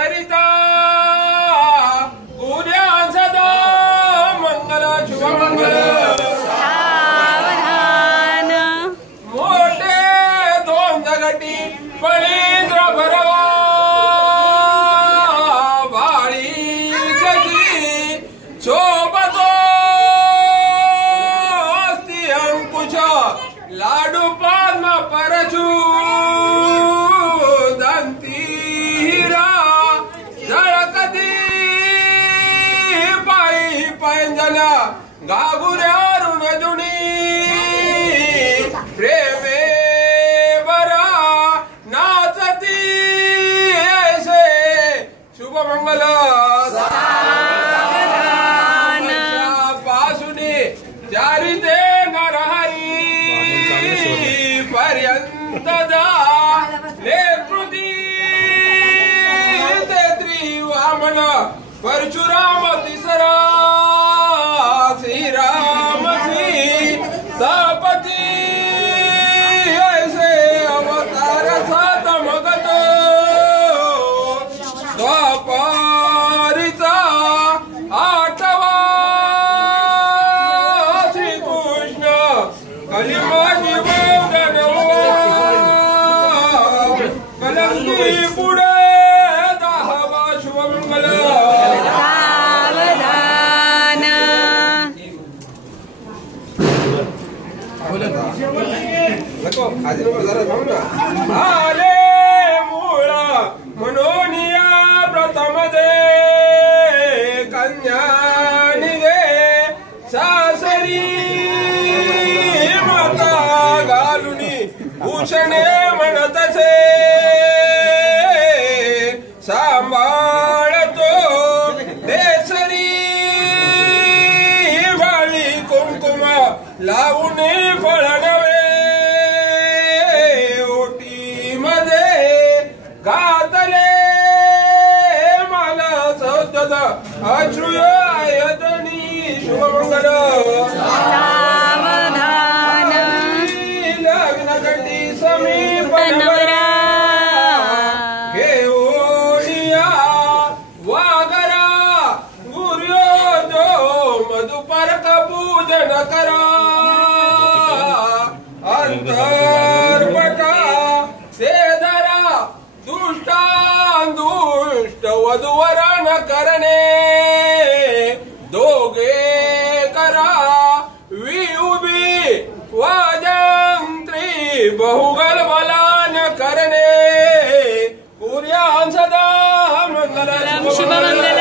सरिता उद्या सदा मंगल शुभमंगल सावधान मोठे दोन जगटी पळींद्र भरवा वाळी सखी सोबतो अस्ति अंकुश लाडू पद्म परशु दंती हिरा झळकती पायी पैंजन घागुऱ्यावरून जुनी प्रेमे बरा नाचती ऐसे शुभमंगल पासुनी चारिते नरहरी पर्यंत जा लेकृती ते त्रिवामन परशुराम तिसरा श्रीराम श्री सपती ऐसे अवतार सात मगत द्वापारीचा आठवा श्रीकृष्ण कलिमाजी कलंकी पुढे दहावा शुभमंगल सावधान आले मूळ मनोनिया प्रथम दे कन्या निगे सासरी माता घालुनी भूषणे म्हणतसे सांभाळतो देसरी वाळी कुंकुम लावून फळनवे ओटी मध्ये घातले मला सौजद अश्रू आयतनी शुभमंगल सावधान लग्नगटी समीप नवरा घेऊनिया वागरा गुर्यो जो मधुपर्क पूजन करा अंतर्पटा ते धरा दुष्ट वधूवर न करणे दोघे करा विउबी वाजंत्री बहुगल बलान करणे पुर्या सदा मंगल शुभमंगल